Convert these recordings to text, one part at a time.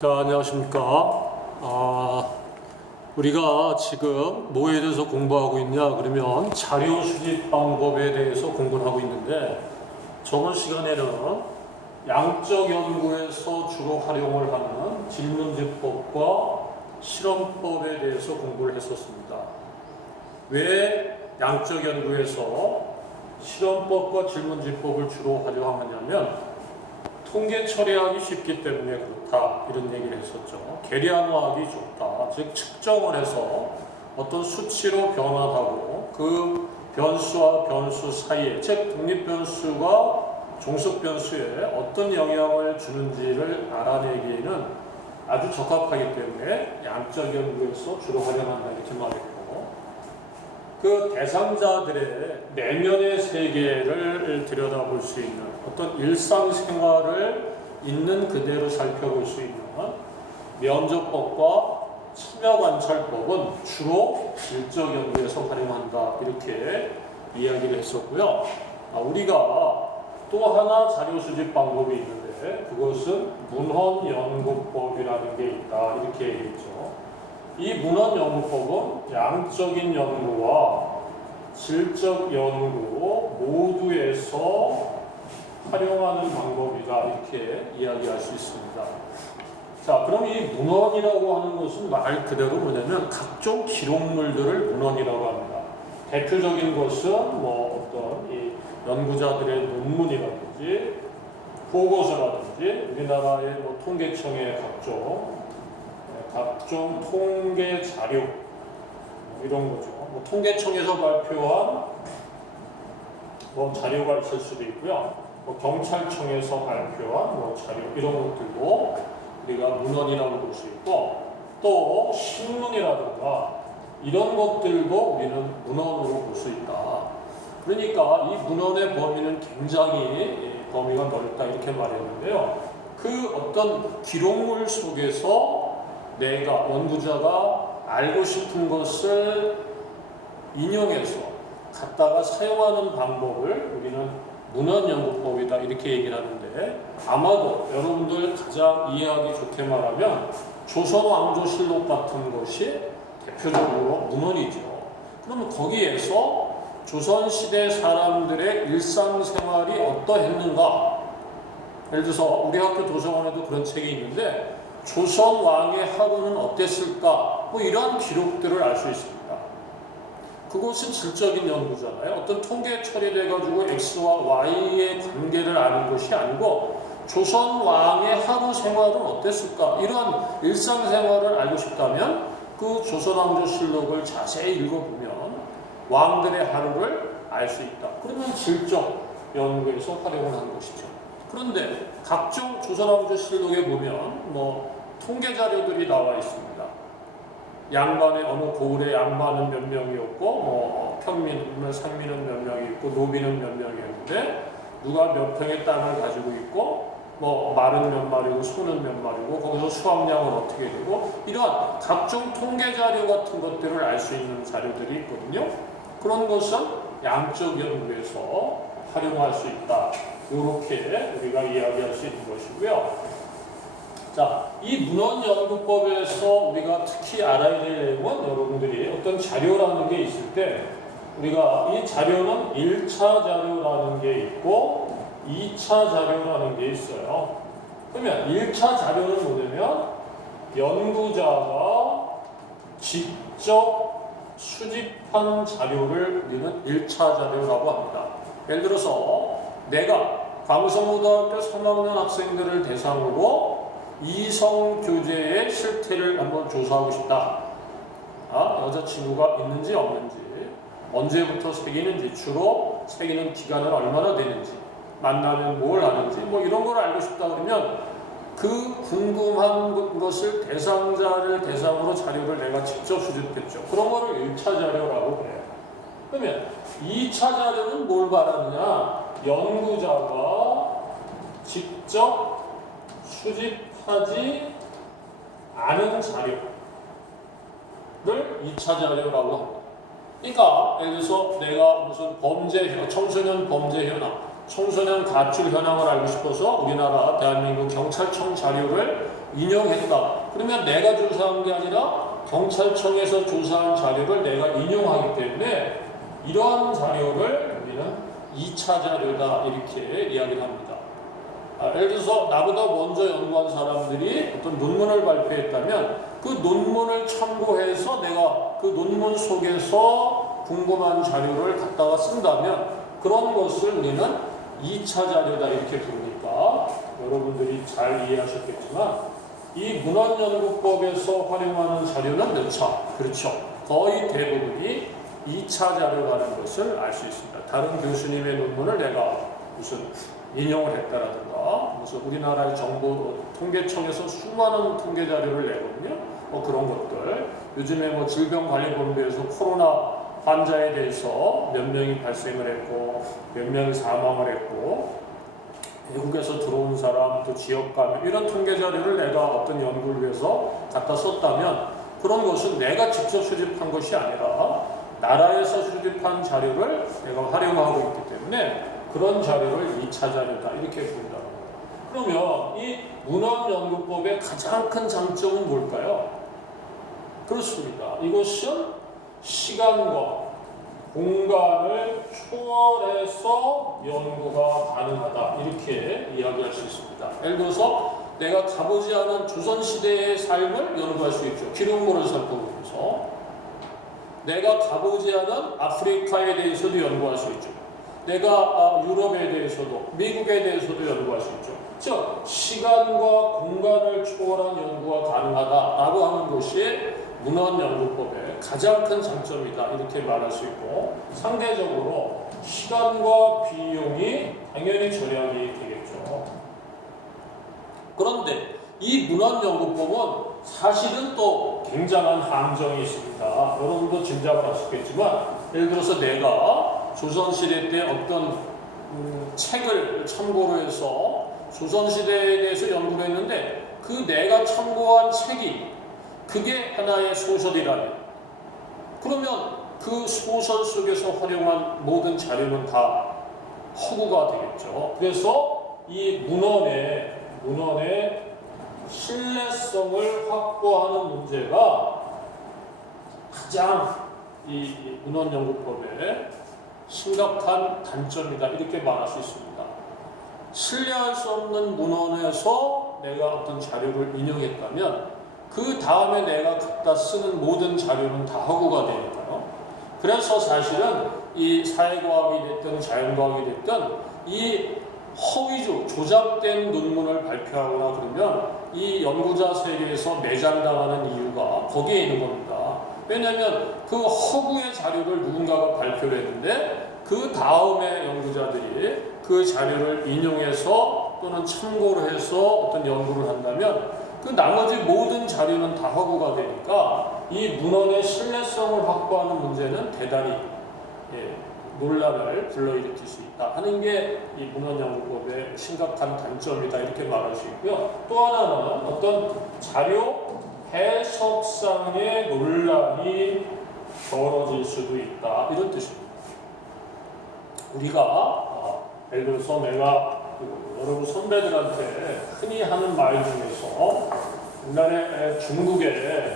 자, 안녕하십니까. 우리가 지금 뭐에 대해서 공부하고 있냐 그러면 자료 수집 방법에 대해서 공부를 하고 있는데, 저번 시간에는 양적 연구에서 주로 활용을 하는 질문지법과 실험법에 대해서 공부를 했었습니다. 왜 양적 연구에서 실험법과 질문지법을 주로 활용하냐면 통계 처리하기 쉽기 때문에 그렇다, 이런 얘기를 했었죠. 계량화하기 좋다. 즉 측정을 해서 어떤 수치로 변환하고 그 변수와 변수 사이에, 즉 독립변수가 종속변수에 어떤 영향을 주는지를 알아내기에는 아주 적합하기 때문에 양적 연구에서 주로 활용한다, 이렇게 말했고, 그 대상자들의 내면의 세계를 들여다볼 수 있는 어떤 일상생활을 있는 그대로 살펴볼 수 있는 면접법과 참여관찰법은 주로 질적 연구에서 활용한다, 이렇게 이야기를 했었고요. 우리가 또 하나 자료 수집 방법이 있는데 그것은 문헌연구법이라는 게 있다, 이렇게 얘기했죠. 이 문헌연구법은 양적인 연구와 질적 연구 모두에서 활용하는 방법이다, 이렇게 이야기할 수 있습니다. 자, 그럼 이 문헌이라고 하는 것은 말 그대로 뭐냐면 각종 기록물들을 문헌이라고 합니다. 대표적인 것은 어떤 이 연구자들의 논문이라든지 보고서라든지 우리나라의 통계청의 각종 통계 자료, 이런 거죠. 통계청에서 발표한 자료가 있을 수도 있고요. 경찰청에서 발표한 자료, 이런 것들도 우리가 문헌이라고 볼 수 있고, 또 신문이라든가 이런 것들도 우리는 문헌으로 볼 수 있다. 그러니까 이 문헌의 범위는 굉장히 범위가 넓다, 이렇게 말했는데요. 그 어떤 기록물 속에서 내가, 연구자가 알고 싶은 것을 인용해서 갖다가 사용하는 방법을 우리는 문헌연구법이다, 이렇게 얘기를 하는데, 아마도 여러분들 가장 이해하기 좋게 말하면 조선왕조실록 같은 것이 대표적으로 문헌이죠. 그러면 거기에서 조선시대 사람들의 일상생활이 어떠했는가, 예를 들어서 우리 학교 도서관에도 그런 책이 있는데 조선 왕의 하루는 어땠을까, 이런 기록들을 알 수 있습니다. 그것은 질적인 연구잖아요. 어떤 통계 처리를 해가지고 X와 Y의 관계를 아는 것이 아니고 조선 왕의 하루 생활은 어땠을까, 이런 일상생활을 알고 싶다면 그 조선왕조실록을 자세히 읽어보면 왕들의 하루를 알 수 있다. 그러면 질적 연구에서 활용을 하는 것이죠. 그런데 각종 조선왕조실록에 보면 통계 자료들이 나와 있습니다. 양반의 어느 고을의 양반은 몇 명이었고, 평민은, 상민은 몇 명이 있고, 노비는 몇 명이었는데 누가 몇 평의 땅을 가지고 있고, 말은 몇 마리고 소는 몇 마리고, 거기서 수확량은 어떻게 되고, 이러한 각종 통계 자료 같은 것들을 알 수 있는 자료들이 있거든요. 그런 것은 양적 연구에서 활용할 수 있다, 이렇게 우리가 이야기할 수 있는 것이고요. 자, 이 문헌연구법에서 우리가 특히 알아야 될 내용은, 여러분들이 어떤 자료라는 게 있을 때 우리가 이 자료는 1차 자료라는 게 있고 2차 자료라는 게 있어요. 그러면 1차 자료는 뭐냐면 연구자가 직접 수집한 자료를 우리는 1차 자료라고 합니다. 예를 들어서 내가 광성고등학교 3학년 학생들을 대상으로 이성교제의 실태를 한번 조사하고 싶다. 여자친구가 있는지 없는지, 언제부터 사귀는지, 주로 사귀는 기간은 얼마나 되는지, 만나면 뭘 하는지, 이런 걸 알고 싶다 그러면 그 궁금한 것을 대상자를 대상으로 자료를 내가 직접 수집했죠. 그런 거를 1차 자료라고 해요. 그러면 2차 자료는 뭘 말하느냐? 연구자가 직접 수집하지 않은 자료를 2차 자료라고 합니다. 그러니까 예를 들어서 내가 무슨 청소년 범죄 현황, 청소년 가출 현황을 알고 싶어서 우리나라 대한민국 경찰청 자료를 인용했다. 그러면 내가 조사한 게 아니라 경찰청에서 조사한 자료를 내가 인용하기 때문에 이러한 자료를 우리는 2차 자료다 이렇게 이야기를 합니다. 예를 들어서 나보다 먼저 연구한 사람들이 어떤 논문을 발표했다면 그 논문을 참고해서 내가 그 논문 속에서 궁금한 자료를 갖다가 쓴다면 그런 것을 우리는 2차 자료다 이렇게 부르니까 여러분들이 잘 이해하셨겠지만 이 문헌연구법에서 활용하는 자료는 몇 차? 그렇죠. 거의 대부분이 2차 자료라는 것을 알 수 있습니다. 다른 교수님의 논문을 내가 무슨 인용을 했다라든가 무슨 우리나라의 정부 통계청에서 수많은 통계 자료를 내거든요. 그런 것들 요즘에 뭐 질병관리본부에서 코로나 환자에 대해서 몇 명이 발생을 했고 몇 명이 사망을 했고 외국에서 들어온 사람 또 지역 감염 이런 통계 자료를 내가 어떤 연구를 위해서 갖다 썼다면 그런 것은 내가 직접 수집한 것이 아니라 나라에서 수집한 자료를 내가 활용하고 있기 때문에 그런 자료를 2차 자료다 이렇게 부른다는 거예요. 그러면 이 문헌연구법의 가장 큰 장점은 뭘까요? 그렇습니다. 이것은 시간과 공간을 초월해서 연구가 가능하다 이렇게 이야기할 수 있습니다. 예를 들어서 내가 가보지 않은 조선시대의 삶을 연구할 수 있죠. 기록물을 살펴보면서 내가 가보지 않은 아프리카에 대해서도 연구할 수 있죠. 내가 유럽에 대해서도 미국에 대해서도 연구할 수 있죠. 즉 시간과 공간을 초월한 연구가 가능하다라고 하는 것이 문헌연구법의 가장 큰 장점이다 이렇게 말할 수 있고 상대적으로 시간과 비용이 당연히 절약이 되겠죠. 그런데 이 문헌연구법은 사실은 또 굉장한 함정이 있습니다. 여러분도 짐작을 하셨겠지만 예를 들어서 내가 조선시대 때 어떤 책을 참고로 해서 조선시대에 대해서 연구를 했는데 그 내가 참고한 책이 그게 하나의 소설이라면 그러면 그 소설 속에서 활용한 모든 자료는 다 허구가 되겠죠. 그래서 이 문헌의 신뢰성을 확보하는 문제가 가장 이 문헌연구법의 심각한 단점이다 이렇게 말할 수 있습니다. 신뢰할 수 없는 문헌에서 내가 어떤 자료를 인용했다면 그 다음에 내가 갖다 쓰는 모든 자료는 다 허구가 되니까요. 그래서 사실은 이 사회과학이 됐든 자연과학이 됐든 이 허위조, 조작된 논문을 발표하거나 그러면 이 연구자 세계에서 매장당하는 이유가 거기에 있는 겁니다. 왜냐하면 그 허구의 자료를 누군가가 발표를 했는데 그 다음에 연구자들이 그 자료를 인용해서 또는 참고를 해서 어떤 연구를 한다면 그 나머지 모든 자료는 다 허구가 되니까 이 문헌의 신뢰성을 확보하는 문제는 대단히 논란을 불러일으킬 수 있다 하는 게 이 문헌연구법의 심각한 단점이다 이렇게 말할 수 있고요. 또 하나는 어떤 자료 해석상의 논란이 벌어질 수도 있다 이런 뜻입니다. 우리가 예를 들어서 내가 여러분 선배들한테 흔히 하는 말 중에서 옛날에 중국에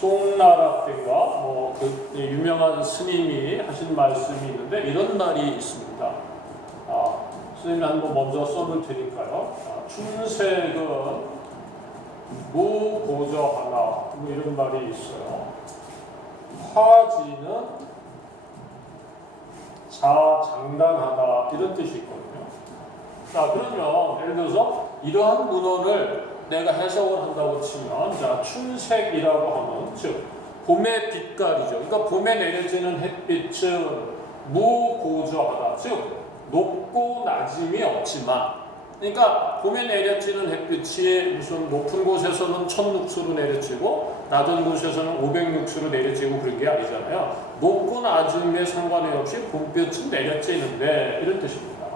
송나라든가 그 유명한 스님이 하신 말씀이 있는데 이런 말이 있습니다. 스님이 한번 먼저 써볼 테니까요. 춘색은 무고저하나 이런 말이 있어요. 화지는 자장단하다 이런 뜻이 있거든요. 자 그러면 예를 들어서 이러한 문헌을 내가 해석을 한다고 치면 자 춘색이라고 하면 즉 봄의 빛깔이죠. 그러니까 봄에 내려지는 햇빛은 무고저하다. 즉 높고 낮음이 없지만 그러니까 봄에 내려지는 햇빛이 무슨 높은 곳에서는 1000룩스로 내려지고 낮은 곳에서는 500룩스로 내려지고 그런 게 아니잖아요. 높고 낮음에 상관이 없이 봄빛은 내려지는데 이런 뜻입니다.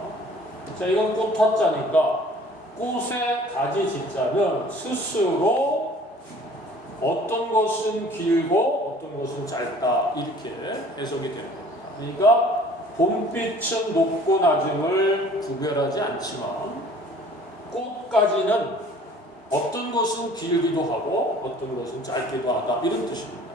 자 이건 꽃 화자니까 꽃의 가지 지자는 스스로 어떤 것은 길고 어떤 것은 짧다 이렇게 해석이 되는 겁니다. 그러니까 봄빛은 높고 낮음을 구별하지 않지만 꽃가지는 것은 길기도 하고 어떤 것은 짧기도 하다 이런 뜻입니다.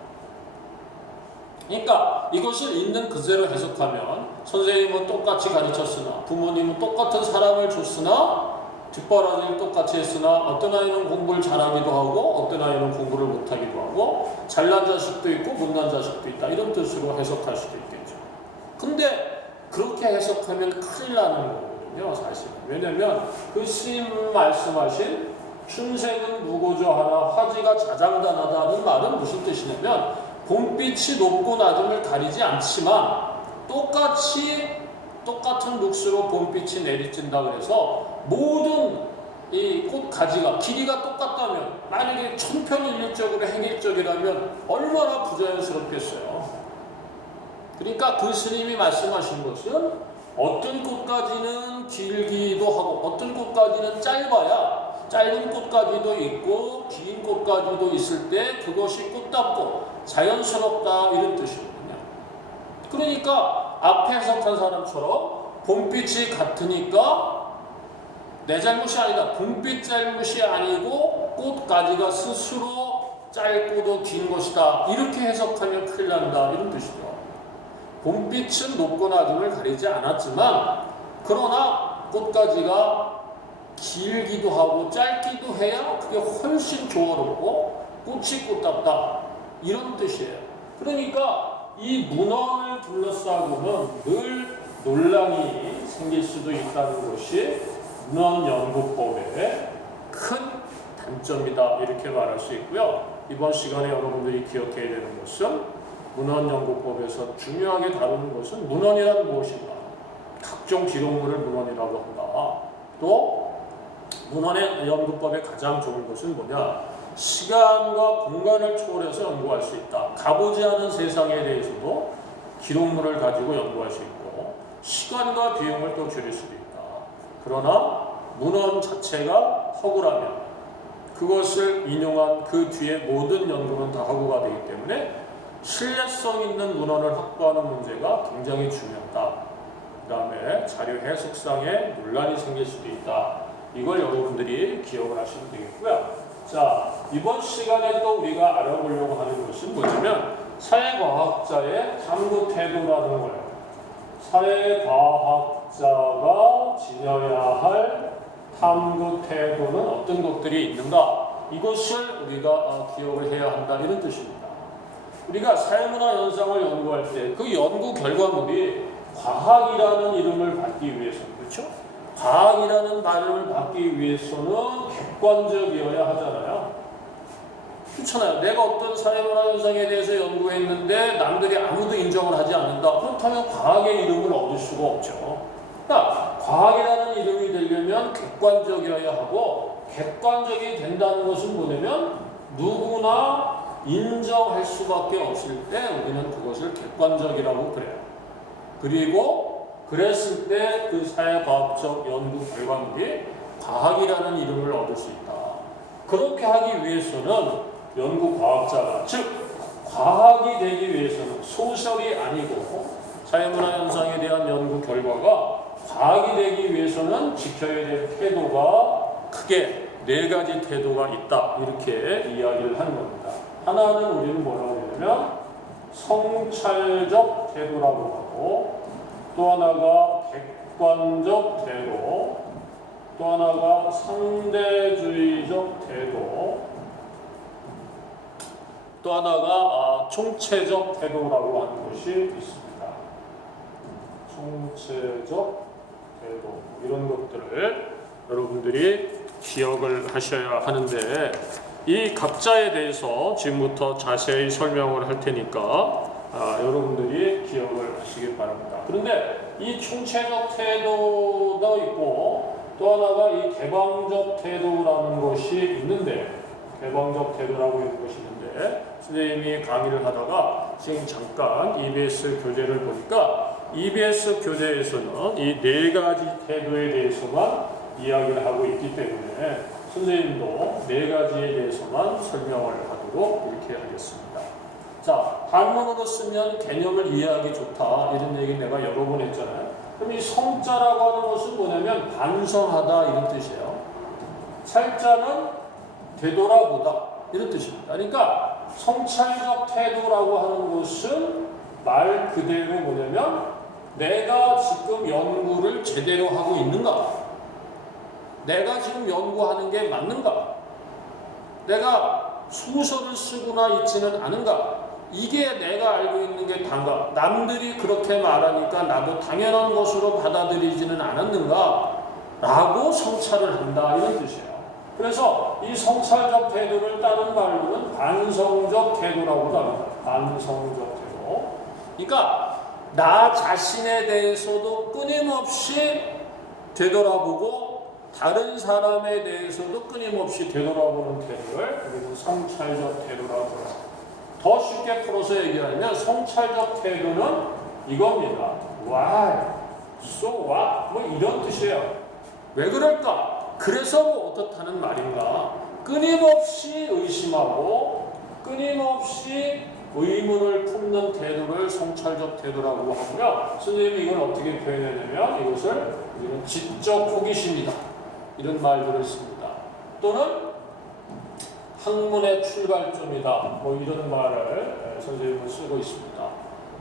그러니까 이것을 있는 그대로 해석하면 선생님은 똑같이 가르쳤으나 부모님은 똑같은 사람을 줬으나 뒷바라지를 똑같이 했으나 어떤 아이는 공부를 잘하기도 하고 어떤 아이는 공부를 못하기도 하고 잘난 자식도 있고 못난 자식도 있다 이런 뜻으로 해석할 수도 있겠죠. 근데 그렇게 해석하면 큰일 나는 거거든요 사실은. 왜냐면 그 스님 말씀하신 춘색은 무고조하나 화지가 자장단하다는 말은 무슨 뜻이냐면 봄빛이 높고 낮음을 가리지 않지만 똑같은 룩스로 봄빛이 내리친다 그래서 모든 이 꽃가지가 길이가 똑같다면 만약에 천편일률적으로 행일적이라면 얼마나 부자연스럽겠어요. 그러니까 그 스님이 말씀하신 것은 어떤 꽃가지는 길기도 하고 어떤 꽃가지는 짧아야 짧은 꽃가지도 있고 긴 꽃가지도 있을 때 그것이 꽃답고 자연스럽다 이런 뜻이거든요. 그러니까 앞에 해석한 사람처럼 봄빛이 같으니까 내 잘못이 아니다. 봄빛 잘못이 아니고 꽃가지가 스스로 짧고도 긴 것이다. 이렇게 해석하면 큰일 난다. 이런 뜻이죠. 봄빛은 높고 낮음을 가리지 않았지만 그러나 꽃가지가 길기도 하고 짧기도 해야 그게 훨씬 조화롭고 꽃이 꽃답다. 이런 뜻이에요. 그러니까 이 문헌을 둘러싸고는 늘 논란이 생길 수도 있다는 것이 문헌연구법의 큰 단점이다 이렇게 말할 수 있고요. 이번 시간에 여러분들이 기억해야 되는 것은 문헌연구법에서 중요하게 다루는 것은 문헌이란 무엇인가, 각종 기록물을 문헌이라고 한다. 또 문헌의 연구법의 가장 좋은 것은 뭐냐, 시간과 공간을 초월해서 연구할 수 있다. 가보지 않은 세상에 대해서도 기록물을 가지고 연구할 수 있고 시간과 비용을 또 줄일 수도 있다. 그러나 문헌 자체가 허구라면 그것을 인용한 그 뒤에 모든 연구는 다 허구가 되기 때문에 신뢰성 있는 문헌을 확보하는 문제가 굉장히 중요하다. 그 다음에 자료 해석상에 논란이 생길 수도 있다. 이걸 여러분들이 기억을 하시면 되겠고요. 자, 이번 시간에 또 우리가 알아보려고 하는 것은 뭐냐면 사회과학자의 탐구 태도라는 거예요. 사회과학자가 지녀야 할 탐구 태도는 어떤 것들이 있는가? 이것을 우리가 기억을 해야 한다 이런 뜻입니다. 우리가 사회문화 현상을 연구할 때 그 연구 결과물이 과학이라는 이름을 받기 위해서, 그렇죠? 과학이라는 발음을 받기 위해서는 객관적이어야 하잖아요. 그렇잖아요. 내가 어떤 사회문화 현상에 대해서 연구했는데 남들이 아무도 인정을 하지 않는다. 그렇다면 과학의 이름을 얻을 수가 없죠. 그러니까 과학이라는 이름이 되려면 객관적이어야 하고, 객관적이 된다는 것은 뭐냐면 누구나 인정할 수밖에 없을 때 우리는 그것을 객관적이라고 그래요. 그리고 그랬을 때 그 사회과학적 연구 결과물이 과학이라는 이름을 얻을 수 있다. 그렇게 하기 위해서는 연구과학자가, 즉 과학이 되기 위해서는 소설이 아니고 사회문화 현상에 대한 연구 결과가 과학이 되기 위해서는 지켜야 될 태도가 크게 4가지 태도가 있다. 이렇게 이야기를 하는 겁니다. 하나는 우리는 뭐라고 하냐면 성찰적 태도라고 하고, 또 하나가 객관적 태도, 또 하나가 상대주의적 태도, 또 하나가 총체적 태도라고 하는 것이 있습니다. 총체적 태도, 이런 것들을 여러분들이 기억을 하셔야 하는데, 이 각자에 대해서 지금부터 자세히 설명을 할 테니까 여러분들이 기억을 하시길 바랍니다. 그런데 이 총체적 태도도 있고 또 하나가 이 개방적 태도라는 것이 있는데, 개방적 태도라고 하는 것이 있는데, 선생님이 강의를 하다가 지금 잠깐 EBS 교재를 보니까 EBS 교재에서는 이 4가지 태도에 대해서만 이야기를 하고 있기 때문에 선생님도 4가지에 대해서만 설명을 하도록 이렇게 하겠습니다. 자, 한문으로 쓰면 개념을 이해하기 좋다 이런 얘기 내가 여러 번 했잖아요. 그럼 이 성자라고 하는 것은 뭐냐면 반성하다 이런 뜻이에요. 찰자는 되돌아보다 이런 뜻입니다. 그러니까 성찰적 태도라고 하는 것은 말 그대로 뭐냐면 내가 지금 연구를 제대로 하고 있는가? 내가 지금 연구하는 게 맞는가? 내가 소설을 쓰거나 있지는 않은가? 이게 내가 알고 있는 게 단가? 남들이 그렇게 말하니까 나도 당연한 것으로 받아들이지는 않았는가? 라고 성찰을 한다 이런 뜻이에요. 그래서 이 성찰적 태도를 다른 말로는 반성적 태도라고도 합니다. 반성적 태도. 그러니까 나 자신에 대해서도 끊임없이 되돌아보고 다른 사람에 대해서도 끊임없이 되돌아보는 태도를 우리는 성찰적 태도라고 해요. 더 쉽게 풀어서 얘기하면 성찰적 태도는 이겁니다. Why? So what? 뭐 이런 뜻이에요. 왜 그럴까? 그래서 뭐 어떻다는 말인가? 끊임없이 의심하고 끊임없이 의문을 품는 태도를 성찰적 태도라고 하고요. 선생님이 이걸 어떻게 표현하냐면 이것을 우리는 지적 호기심이다. 이런 말들을 씁니다. 또는 학문의 출발점이다. 뭐 이런 말을 선생님은 쓰고 있습니다.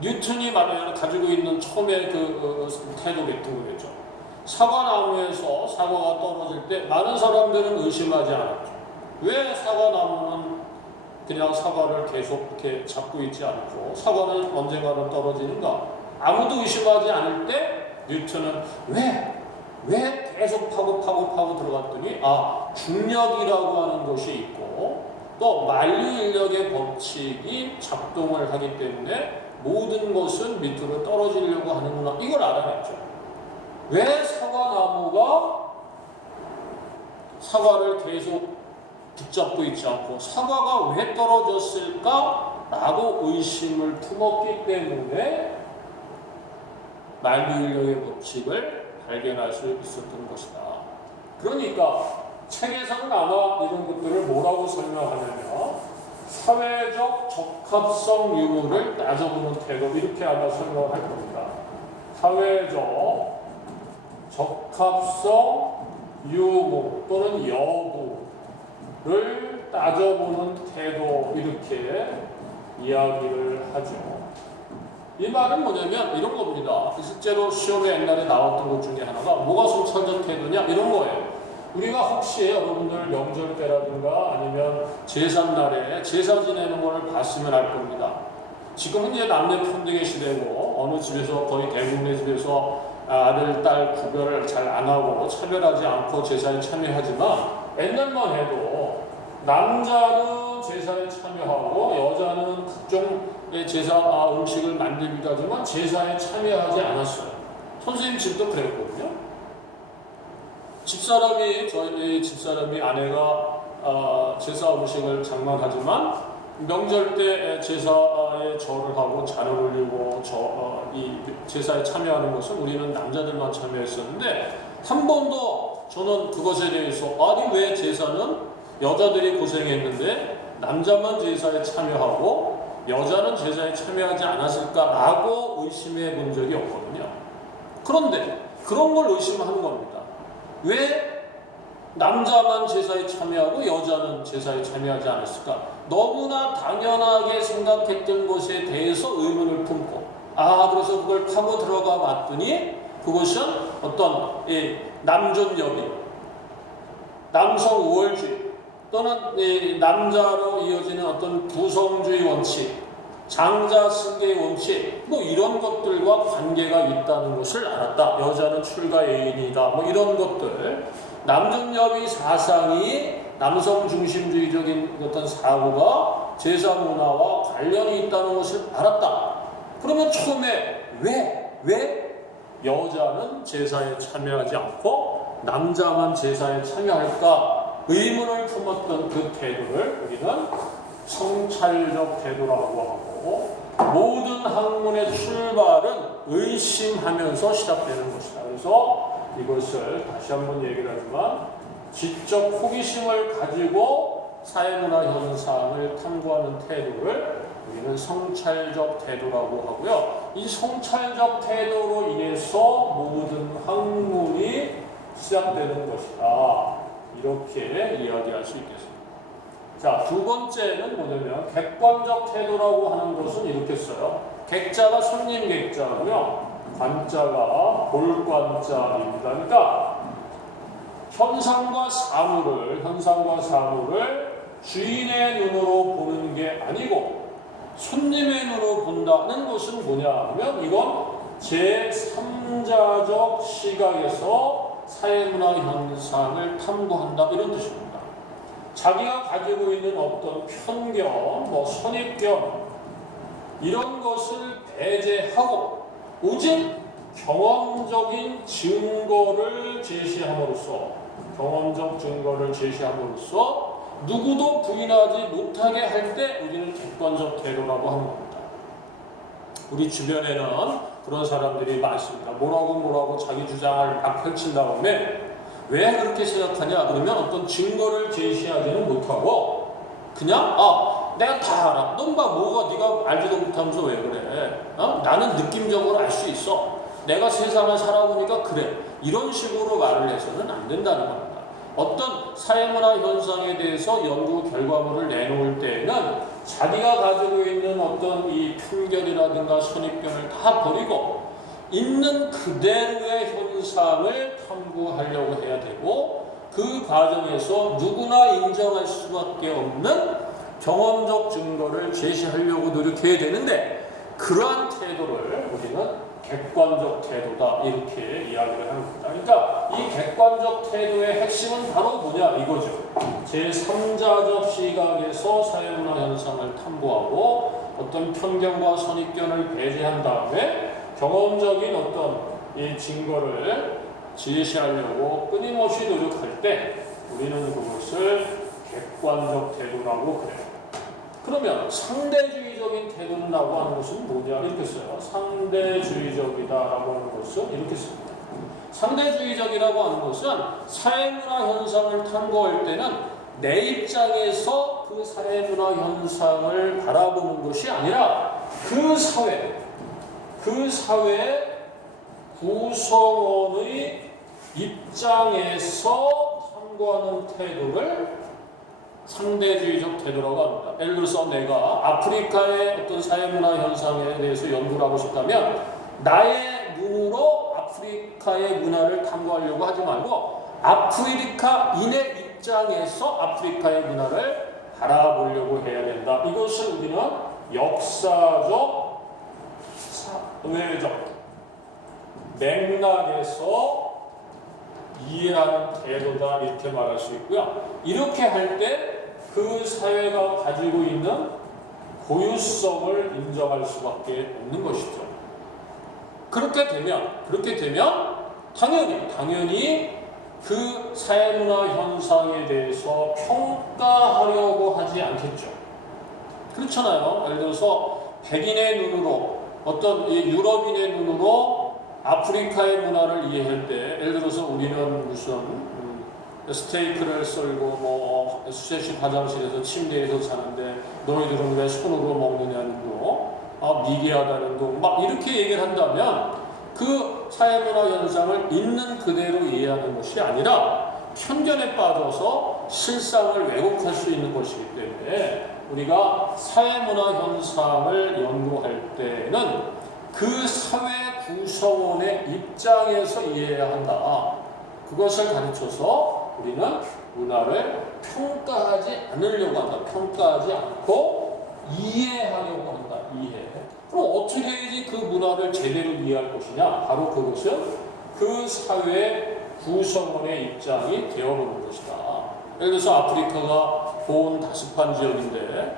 뉴턴이 말하는 가지고 있는 처음에 그 태도가 있던 거겠죠. 사과나무에서 사과가 떨어질 때 많은 사람들은 의심하지 않았죠. 왜 사과나무는 그냥 사과를 계속 이렇게 잡고 있지 않고 사과는 언젠가는 떨어지는가? 아무도 의심하지 않을 때 뉴턴은 왜 계속 파고 들어갔더니 중력이라고 하는 것이 있고 또 만류인력의 법칙이 작동을 하기 때문에 모든 것은 밑으로 떨어지려고 하는구나. 이걸 알아냈죠. 왜 사과나무가 사과를 계속 붙잡고 있지 않고 사과가 왜 떨어졌을까? 라고 의심을 품었기 때문에 만류인력의 법칙을 발견할 수 있었던 것이다. 그러니까 책에서는 아마 이런 것들을 뭐라고 설명하냐면 사회적 적합성 유무를 따져보는 태도 이렇게 아마 설명을 할 겁니다. 사회적 적합성 유무 또는 여부를 따져보는 태도 이렇게 이야기를 하죠. 이 말은 뭐냐면 이런 겁니다. 실제로 시험에 옛날에 나왔던 것 중에 하나가 뭐가 성찰적 태도냐 이런 거예요. 우리가 혹시 여러분들 명절 때라든가 아니면 제삿날에 제사 지내는 거를 봤으면 알 겁니다. 지금은 이제 남녀 평등의 시대고 어느 집에서 거의 대부분의 집에서 아들, 딸 구별을 잘 안 하고 차별하지 않고 제사에 참여하지만 옛날만 해도 남자는 제사에 참여하고 여자는 각종 제사 음식을 만들기도 하지만 제사에 참여하지 않았어요. 선생님 집도 그랬거든요. 저희 집사람이 아내가 제사 음식을 장만하지만 명절 때 제사에 절을 하고 잔을 올리고 이 제사에 참여하는 것은 우리는 남자들만 참여했었는데 한 번도 저는 그것에 대해서 아니 왜 제사는 여자들이 고생했는데 남자만 제사에 참여하고 여자는 제사에 참여하지 않았을까라고 의심해 본 적이 없거든요. 그런데 그런 걸 의심하는 겁니다. 왜 남자만 제사에 참여하고 여자는 제사에 참여하지 않았을까? 너무나 당연하게 생각했던 것에 대해서 의문을 품고 그래서 그걸 파고 들어가 봤더니 그것은 어떤 남존여비, 남성 우월주의 또는 남자로 이어지는 어떤 부성주의 원칙, 장자 승계의 원칙 뭐 이런 것들과 관계가 있다는 것을 알았다. 여자는 출가 예인이다. 뭐 이런 것들 남존여비 사상이 남성 중심주의적인 어떤 사고가 제사 문화와 관련이 있다는 것을 알았다. 그러면 처음에 왜 여자는 제사에 참여하지 않고 남자만 제사에 참여할까? 의문을 품었던 그 태도를 우리는 성찰적 태도라고 하고 모든 학문의 출발은 의심하면서 시작되는 것이다. 그래서 이것을 다시 한번 얘기를 하지만 지적 호기심을 가지고 사회문화 현상을 탐구하는 태도를 우리는 성찰적 태도라고 하고요. 이 성찰적 태도로 인해서 모든 학문이 시작되는 것이다. 이렇게 이야기할 수 있겠습니다. 자, 두 번째는 뭐냐면 객관적 태도라고 하는 것은 이렇게 써요. 객자가 손님 객자고요. 관자가 볼관자입니다. 그러니까 현상과 사물을 주인의 눈으로 보는 게 아니고 손님의 눈으로 본다는 것은 뭐냐 하면 이건 제3자적 시각에서 사회문화 현상을 탐구한다 이런 뜻입니다. 자기가 가지고 있는 어떤 편견, 선입견 이런 것을 배제하고 오직 경험적인 증거를 제시함으로써 누구도 부인하지 못하게 할 때 우리는 객관적 태도라고 하는 겁니다. 우리 주변에는 그런 사람들이 많습니다. 뭐라고 자기 주장을 막 펼친 다음에 왜 그렇게 생각하냐 그러면 어떤 증거를 제시하지는 못하고 그냥 내가 다 알아. 넌 뭐가 네가 알지도 못하면서 왜 그래? 나는 느낌적으로 알 수 있어. 내가 세상을 살아보니까 그래. 이런 식으로 말을 해서는 안 된다는 겁니다. 어떤 사회문화 현상에 대해서 연구 결과물을 내놓을 때에는 자기가 가지고 있는 어떤 이 편견이라든가 선입견을 다 버리고 있는 그대로의 현상을 탐구하려고 해야 되고 그 과정에서 누구나 인정할 수밖에 없는 경험적 증거를 제시하려고 노력해야 되는데 그러한 태도를 우리는 객관적 태도다 이렇게 이야기를 하는 겁니다. 그러니까 이 객관적 태도의 핵심은 바로 뭐냐 이거죠. 제3자적 시각에서 사회문화 현상을 탐구하고 어떤 편견과 선입견을 배제한 다음에 경험적인 어떤 이 증거를 제시하려고 끊임없이 노력할 때 우리는 그것을 객관적 태도라고 그래요. 그러면 상대주의적인 태도라고 하는 것은 뭐냐 이렇게 써요. 상대주의적이다라고 하는 것은 이렇게 씁니다. 상대주의적이라고 하는 것은 사회문화 현상을 탐구할 때는 내 입장에서 그 사회문화 현상을 바라보는 것이 아니라 그 사회 구성원의 입장에서 탐구하는 태도를 상대주의적 태도라고 합니다. 예를 들어서 내가 아프리카의 어떤 사회문화 현상에 대해서 연구를 하고 싶다면 나의 눈으로 아프리카의 문화를 탐구하려고 하지 말고 아프리카인의 입장에서 아프리카의 문화를 바라보려고 해야 된다. 이것을 우리는 역사적, 사회적 맥락에서 이해하는 태도다 이렇게 말할 수 있고요. 이렇게 할 때 그 사회가 가지고 있는 고유성을 인정할 수밖에 없는 것이죠. 그렇게 되면 당연히 그 사회문화 현상에 대해서 평가하려고 하지 않겠죠. 그렇잖아요. 예를 들어서 백인의 눈으로 어떤 유럽인의 눈으로 아프리카의 문화를 이해할 때 예를 들어서 우리는 무슨 스테이크를 썰고 수제식 화장실에서 침대에서 자는데 너희들은 왜 손으로 먹느냐는 둥 미개하다는 둥 막 이렇게 얘기를 한다면 그 사회문화 현상을 있는 그대로 이해하는 것이 아니라 편견에 빠져서 실상을 왜곡할 수 있는 것이기 때문에 우리가 사회문화 현상을 연구할 때는 그 사회 구성원의 입장에서 이해해야 한다. 그것을 가르쳐서 우리는 문화를 평가하지 않으려고 한다. 평가하지 않고 이해하려고 한다. 이해. 그럼 어떻게 해야지 그 문화를 제대로 이해할 것이냐? 바로 그것은 그 사회 구성원의 입장이 되어보는 것이다. 예를 들어서 아프리카가 고온 다습한 지역인데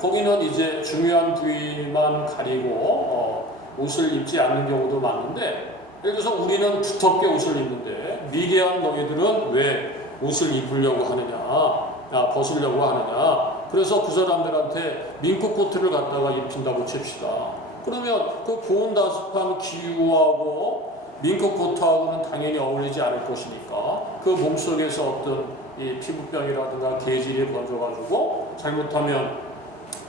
거기는 이제 중요한 부위만 가리고 옷을 입지 않는 경우도 많은데 예를 들어서 우리는 두텁게 옷을 입는데 미개한 너희들은 왜 옷을 입으려고 하느냐, 벗으려고 하느냐. 그래서 그 사람들한테 밍크 코트를 갖다가 입힌다고 칩시다. 그러면 그 고온 다습한 기후하고 밍크 코트하고는 당연히 어울리지 않을 것이니까 그 몸속에서 어떤 이 피부병이라든가 계질이 번져가지고 잘못하면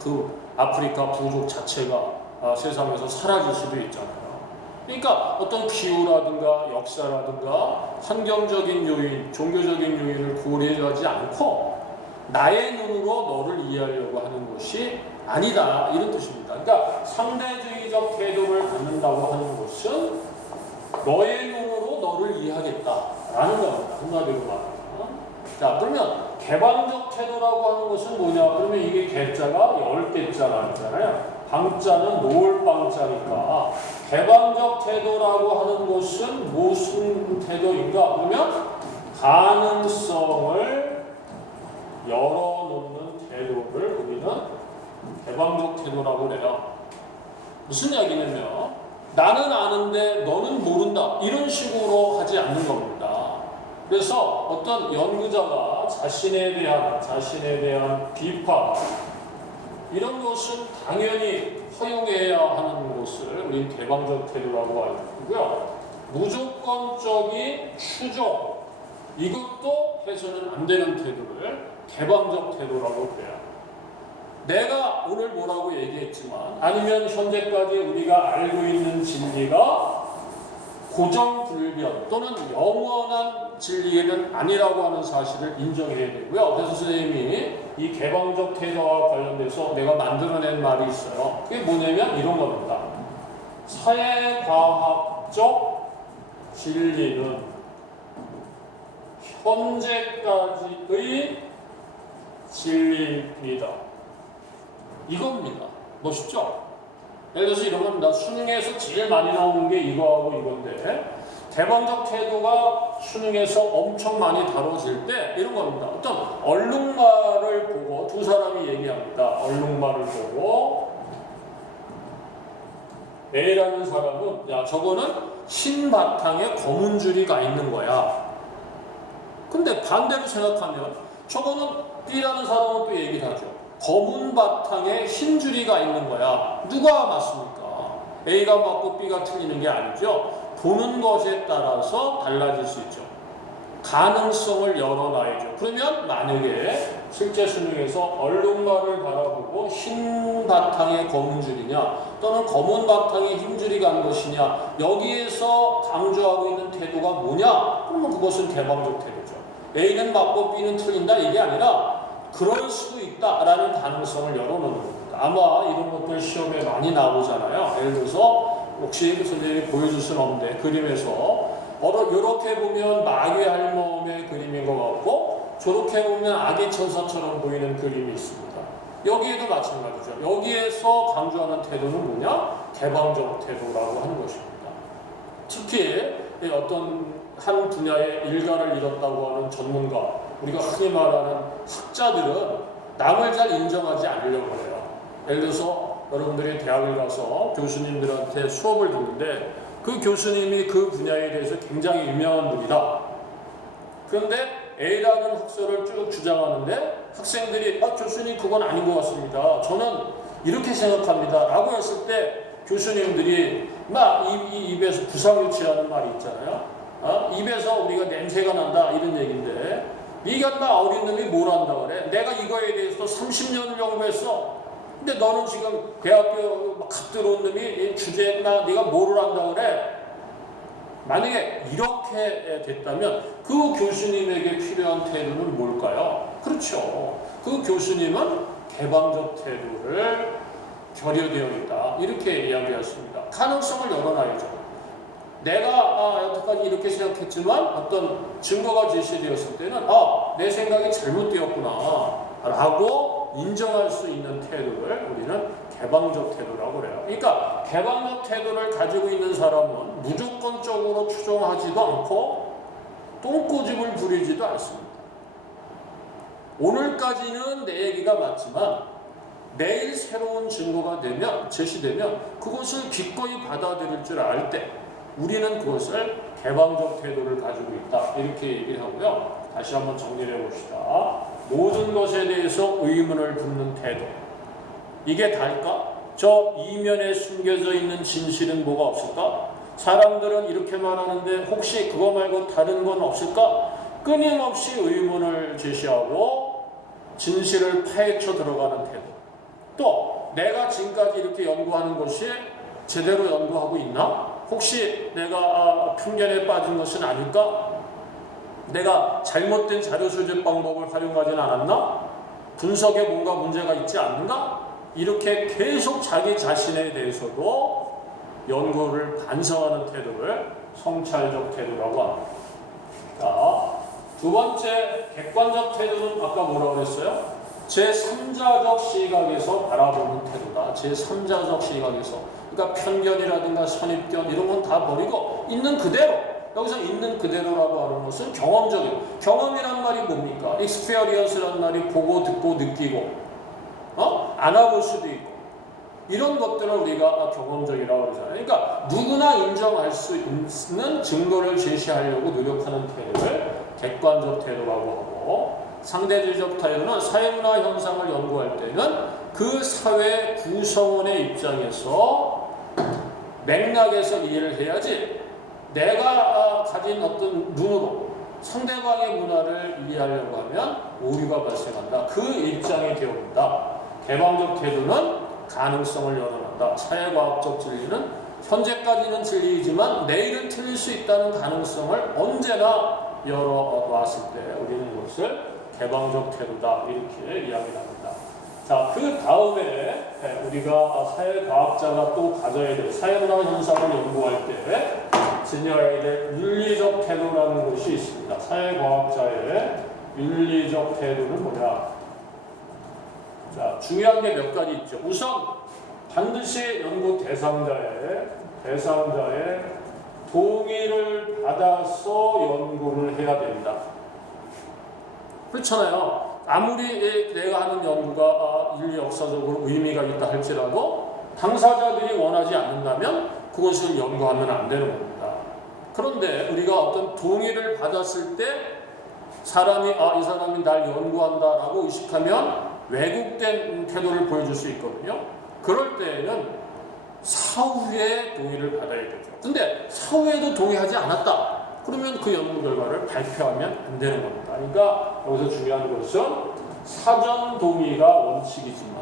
그 아프리카 부족 자체가 세상에서 사라질 수도 있잖아요. 그러니까 어떤 기후라든가 역사라든가 환경적인 요인, 종교적인 요인을 고려하지 않고 나의 눈으로 너를 이해하려고 하는 것이 아니다. 이런 뜻입니다. 그러니까 상대주의적 태도를 갖는다고 하는 것은 너의 눈으로 너를 이해하겠다라는 겁니다. 한마디로 말하면. 자, 그러면 개방적 태도라고 하는 것은 뭐냐? 그러면 이게 개자가 10개자가 있잖아요. 방자는 놓을 방자니까 개방적 태도라고 하는 것은 무슨 태도인가? 그러면 가능성을 열어놓는 태도를 우리는 개방적 태도라고 그래요. 무슨 이야기냐면 나는 아는데 너는 모른다 이런 식으로 하지 않는 겁니다. 그래서 어떤 연구자가 자신에 대한 비판 이런 것은 당연히 허용해야 하는 것을 우리는 개방적 태도라고 알고요. 무조건적인 추종 이것도 해서는 안 되는 태도를 개방적 태도라고 그래요. 내가 오늘 뭐라고 얘기했지만 아니면 현재까지 우리가 알고 있는 진리가 고정불변 또는 영원한 진리는 아니라고 하는 사실을 인정해야 되고요. 그래서 선생님이 이 개방적 태도와 관련돼서 내가 만들어낸 말이 있어요. 그게 뭐냐면 이런 겁니다. 사회과학적 진리는 현재까지의 진리입니다. 이겁니다. 멋있죠? 예를 들어서 이런 겁니다. 수능에서 제일 많이 나오는 게 이거하고 이건데 개방적 태도가 수능에서 엄청 많이 다뤄질 때 이런 겁니다. 어떤 얼룩말을 보고 두 사람이 얘기합니다. 얼룩말을 보고 A라는 사람은 야 저거는 흰 바탕에 검은 줄이 가 있는 거야. 근데 반대로 생각하면 저거는 B라는 사람은 또 얘기를 하죠. 검은 바탕에 흰 줄이가 있는 거야. 누가 맞습니까? A가 맞고 B가 틀리는 게 아니죠. 보는 것에 따라서 달라질 수 있죠. 가능성을 열어놔야죠. 그러면 만약에 실제 수능에서 얼룩말을 바라보고 흰 바탕에 검은 줄이냐 또는 검은 바탕에 흰 줄이 간 것이냐 여기에서 강조하고 있는 태도가 뭐냐? 그러면 그것은 개방적 태도죠. A는 맞고 B는 틀린다 이게 아니라 그럴 수도 있다라는 가능성을 열어놓는 겁니다. 아마 이런 것들 시험에 많이 나오잖아요. 예를 들어서 혹시 선생님이 보여줄 수는 없는데 그림에서 이렇게 보면 마귀 할멈의 그림인 것 같고 저렇게 보면 아기 천사처럼 보이는 그림이 있습니다. 여기에도 마찬가지죠. 여기에서 강조하는 태도는 뭐냐? 개방적 태도라고 하는 것입니다. 특히 어떤 한 분야의 일가를 이뤘다고 하는 전문가 우리가 흔히 말하는 학자들은 남을 잘 인정하지 않으려고 해요. 예를 들어서 여러분들이 대학을 가서 교수님들한테 수업을 듣는데 그 교수님이 그 분야에 대해서 굉장히 유명한 분이다. 그런데 A라는 학설을 쭉 주장하는데 학생들이 교수님 그건 아닌 것 같습니다. 저는 이렇게 생각합니다. 라고 했을 때 교수님들이 막 입에서 부상유치라는 말이 있잖아요. 입에서 우리가 냄새가 난다 이런 얘기인데 네가 나 어린 놈이 뭘 한다 그래? 내가 이거에 대해서 30년을 연구했어. 근데 너는 지금 대학교 막 들어온 놈이 주제나 네가 뭐를 한다 그래? 만약에 이렇게 됐다면 그 교수님에게 필요한 태도는 뭘까요? 그렇죠. 그 교수님은 개방적 태도를 결여되어 있다. 이렇게 이야기했습니다. 가능성을 열어놔야죠. 내가 여태까지 이렇게 생각했지만 어떤 증거가 제시되었을 때는 내 생각이 잘못되었구나 라고 인정할 수 있는 태도를 우리는 개방적 태도라고 그래요. 그러니까 개방적 태도를 가지고 있는 사람은 무조건적으로 추종하지도 않고 똥꼬집을 부리지도 않습니다. 오늘까지는 내 얘기가 맞지만 내일 새로운 증거가 제시되면 그것을 기꺼이 받아들일 줄 알 때 우리는 그것을 개방적 태도를 가지고 있다. 이렇게 얘기를 하고요. 다시 한번 정리를 해봅시다. 모든 것에 대해서 의문을 품는 태도. 이게 다일까? 저 이면에 숨겨져 있는 진실은 뭐가 없을까? 사람들은 이렇게 말하는데 혹시 그거 말고 다른 건 없을까? 끊임없이 의문을 제시하고 진실을 파헤쳐 들어가는 태도. 또 내가 지금까지 이렇게 연구하는 것이 제대로 연구하고 있나? 혹시 내가 편견에 빠진 것은 아닐까? 내가 잘못된 자료 수집 방법을 활용하지는 않았나? 분석에 뭔가 문제가 있지 않는가? 이렇게 계속 자기 자신에 대해서도 연구를 반성하는 태도를 성찰적 태도라고 합니다. 자, 두 번째 객관적 태도는 아까 뭐라고 그랬어요? 제3자적 시각에서 바라보는 태도다. 제3자적 시각에서. 그러니까 편견이라든가 선입견 이런 건 다 버리고 있는 그대로. 여기서 있는 그대로라고 하는 것은 경험적인. 경험이란 말이 뭡니까? experience란 말이 보고 듣고 느끼고 안아볼 수도 있고 이런 것들을 우리가 경험적이라고 그러잖아요. 그러니까 누구나 인정할 수 있는 증거를 제시하려고 노력하는 태도를 객관적 태도라고 하고 상대주의적 태도는 사회문화 현상을 연구할 때는 그 사회 구성원의 입장에서 맥락에서 이해를 해야지 내가 가진 어떤 눈으로 상대방의 문화를 이해하려고 하면 오류가 발생한다. 그 입장이 되어본다. 개방적 태도는 가능성을 열어낸다. 사회과학적 진리는 현재까지는 진리이지만 내일은 틀릴 수 있다는 가능성을 언제나 열어놨을 때 우리는 이것을 개방적 태도다 이렇게 이야기를 합니다. 자, 그 다음에 우리가 사회과학자가 또 가져야 될 사회문화 현상을 연구할 때 지녀야 될 윤리적 태도라는 것이 있습니다. 사회과학자의 윤리적 태도는 뭐냐? 자, 중요한 게 몇 가지 있죠. 우선 반드시 연구 대상자의 동의를 받아서 연구를 해야 됩니다. 그렇잖아요. 아무리 내가 하는 연구가 인류 역사적으로 의미가 있다 할지라도 당사자들이 원하지 않는다면 그것을 연구하면 안 되는 겁니다. 그런데 우리가 어떤 동의를 받았을 때 사람이 이 사람이 날 연구한다라고 의식하면 왜곡된 태도를 보여줄 수 있거든요. 그럴 때에는 사후에 동의를 받아야 되죠. 근데 사후에도 동의하지 않았다. 그러면 그 연구 결과를 발표하면 안 되는 겁니다. 그러니까 여기서 중요한 것은 사전 동의가 원칙이지만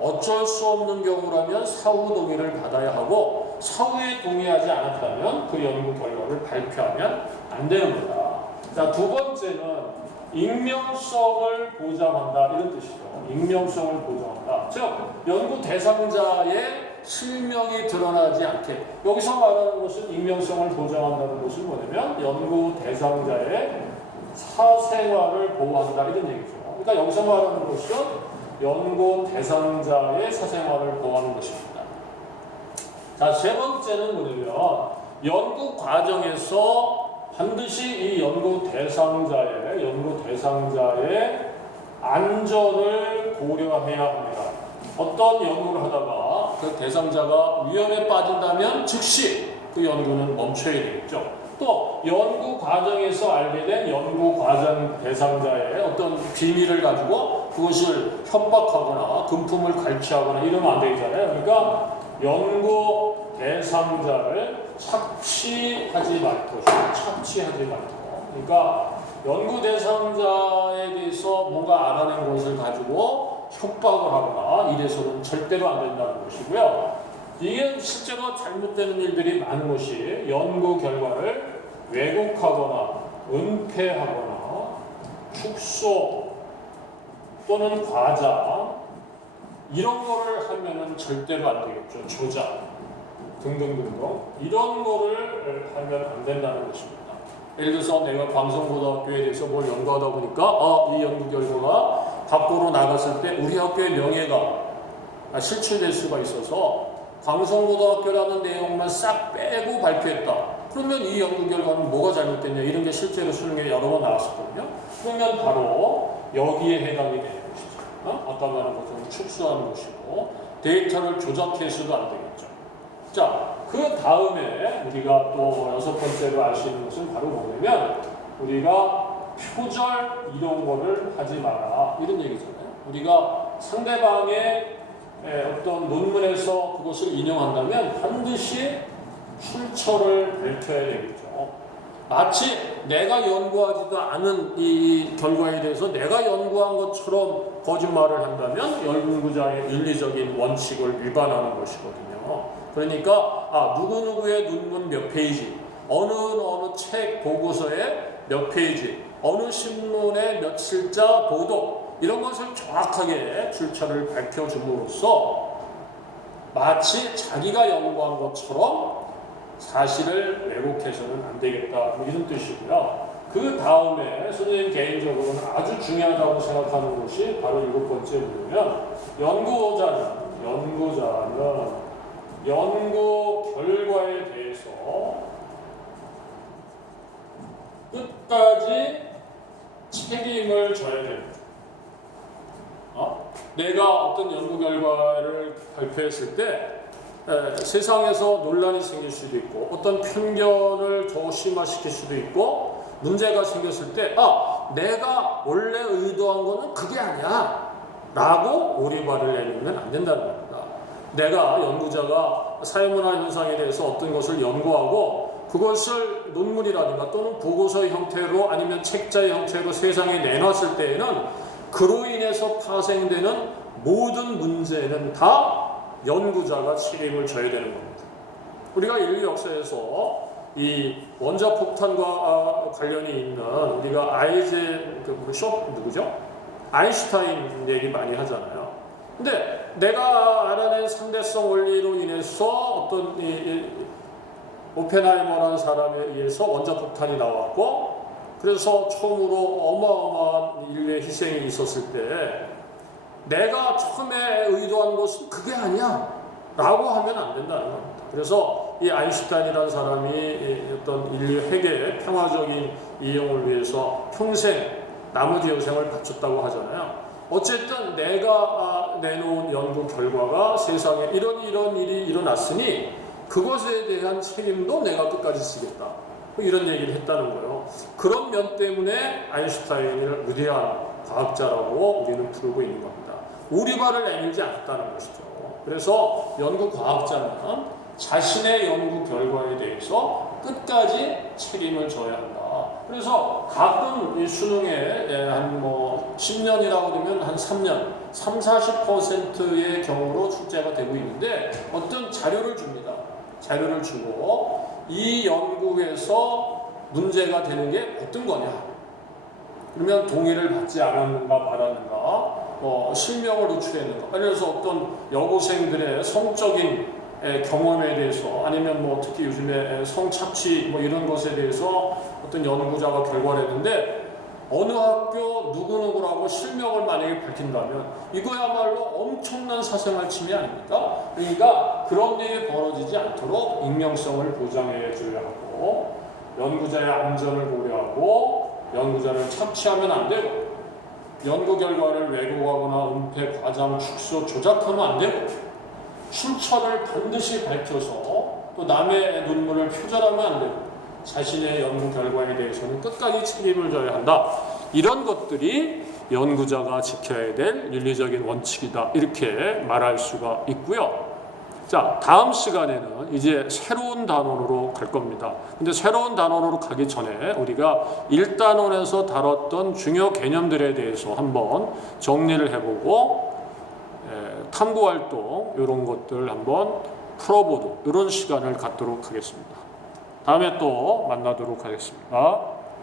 어쩔 수 없는 경우라면 사후 동의를 받아야 하고 사후에 동의하지 않았다면 그 연구 결과를 발표하면 안 되는 거다. 자, 두 번째는 익명성을 보장한다 이런 뜻이죠. 익명성을 보장한다. 즉 연구 대상자의 실명이 드러나지 않게 여기서 말하는 것은 익명성을 보장한다는 것은 뭐냐면 연구 대상자의 사생활을 보호한다 이런 얘기죠. 그러니까 여기서 말하는 것은 연구 대상자의 사생활을 보호하는 것입니다. 자, 세 번째는 뭐냐면 연구 과정에서 반드시 이 연구 대상자의 안전을 고려해야 합니다. 어떤 연구를 하다가 그 대상자가 위험에 빠진다면 즉시 그 연구는 멈춰야 되겠죠. 또 연구 과정에서 알게 된 연구 과정 대상자의 어떤 비밀을 가지고 그것을 협박하거나 금품을 갈취하거나 이러면 안 되잖아요. 그러니까 연구 대상자를 착취하지 말 것이고 그러니까 연구 대상자에 대해서 뭔가 알아낸 것을 가지고 협박을 하거나 이래서는 절대로 안 된다는 것이고요. 이게 실제로 잘못되는 일들이 많은 것이 연구 결과를 왜곡하거나 은폐하거나 축소 또는 과장 이런 거를 하면은 절대로 안 되겠죠. 조작 등등등등 이런 거를 하면 안 된다는 것입니다. 예를 들어서 내가 광성고등학교에 대해서 뭘 연구하다 보니까 이 연구 결과가 밖으로 나갔을 때 우리 학교의 명예가 실추될 수가 있어서 광성고등학교라는 내용만 싹 빼고 발표했다. 그러면 이 연구 결과는 뭐가 잘못됐냐 이런 게 실제로 수능에 여러 번 나왔었거든요. 그러면 바로 여기에 해당이 되는 것이죠. 어떤 것은 축소하는 것이고 데이터를 조작해서도 안 되겠죠. 자, 그 다음에 우리가 또 여섯 번째로 알 수 있는 것은 바로 뭐냐면 우리가 표절 이런 거를 하지 마라 이런 얘기잖아요. 우리가 상대방의 어떤 논문에서 그것을 인용한다면 반드시 출처를 밝혀야 되겠죠. 마치 내가 연구하지도 않은 이 결과에 대해서 내가 연구한 것처럼 거짓말을 한다면 연구자의 윤리적인 원칙을 위반하는 것이거든요. 그러니까 누구누구의 논문 몇 페이지, 어느 책 보고서에 몇 페이지, 어느 신문의 며칠자 보도 이런 것을 정확하게 출처를 밝혀줌으로써 마치 자기가 연구한 것처럼 사실을 왜곡해서는 안 되겠다, 뭐 이런 뜻이고요. 그 다음에 선생님 개인적으로는 아주 중요하다고 생각하는 것이 바로 7번째 뭐냐면 연구자는 연구 결과에 대해서 끝까지 책임을 져야 됩니다. 내가 어떤 연구 결과를 발표했을 때 세상에서 논란이 생길 수도 있고 어떤 편견을 더 심화시킬 수도 있고 문제가 생겼을 때 내가 원래 의도한 거는 그게 아니야 라고 오리발을 내밀면 안 된다는 겁니다. 내가 연구자가 사회문화 현상에 대해서 어떤 것을 연구하고 그것을 논문이라든가 또는 보고서 형태로 아니면 책자의 형태로 세상에 내놨을 때에는 그로 인해서 파생되는 모든 문제는 다 연구자가 책임을 져야 되는 겁니다. 우리가 인류 역사에서 이 원자폭탄과 관련이 있는 우리가 누구죠? 아인슈타인 얘기 많이 하잖아요. 근데 내가 알아낸 상대성 원리로 인해서 어떤 오펜하이머라는 사람에 의해서 원자폭탄이 나왔고 그래서 처음으로 어마어마한 인류의 희생이 있었을 때 내가 처음에 의도한 것은 그게 아니야 라고 하면 안 된다는 겁니다. 그래서 이 아인슈타인이라는 사람이 어떤 인류 회계의 평화적인 이용을 위해서 평생 나무뒤여생을 바쳤다고 하잖아요. 어쨌든 내가 내놓은 연구 결과가 세상에 이런 일이 일어났으니 그것에 대한 책임도 내가 끝까지 지겠다. 이런 얘기를 했다는 거예요. 그런 면 때문에 아인슈타인을 위대한 과학자라고 우리는 부르고 있는 겁니다. 오리발을 내밀지 않았다는 것이죠. 그래서 연구 과학자는 자신의 연구 결과에 대해서 끝까지 책임을 져야 한다. 그래서 가끔 이 수능에 한 10년이라고 되면 한 3년, 30-40%의 경우로 출제가 되고 있는데 어떤 자료를 줍니다. 자료를 주고 이 연구에서 문제가 되는 게 어떤 거냐? 그러면 동의를 받지 않았는가 받았는가? 실명을 노출했는가? 그래서 어떤 여고생들의 성적인 경험에 대해서 아니면 특히 요즘에 성착취 이런 것에 대해서 어떤 연구자가 결과를 했는데 어느 학교 누구누구라고 실명을 만약에 밝힌다면 이거야말로 엄청난 사생활 침해 아닙니까? 그러니까 그런 일이 벌어지지 않도록 익명성을 보장해 줘야 하고 연구자의 안전을 고려하고 연구자는 착취하면 안 되고 연구 결과를 왜곡하거나 은폐, 과장, 축소, 조작하면 안 되고 출처를 반드시 밝혀서 또 남의 논문을 표절하면 안 되고 자신의 연구 결과에 대해서는 끝까지 책임을 져야 한다. 이런 것들이 연구자가 지켜야 될 윤리적인 원칙이다. 이렇게 말할 수가 있고요. 자, 다음 시간에는 이제 새로운 단원으로 갈 겁니다. 근데 새로운 단원으로 가기 전에 우리가 1단원에서 다뤘던 중요 개념들에 대해서 한번 정리를 해보고 탐구활동 이런 것들 한번 풀어보는 이런 시간을 갖도록 하겠습니다. 다음에 또 만나도록 하겠습니다.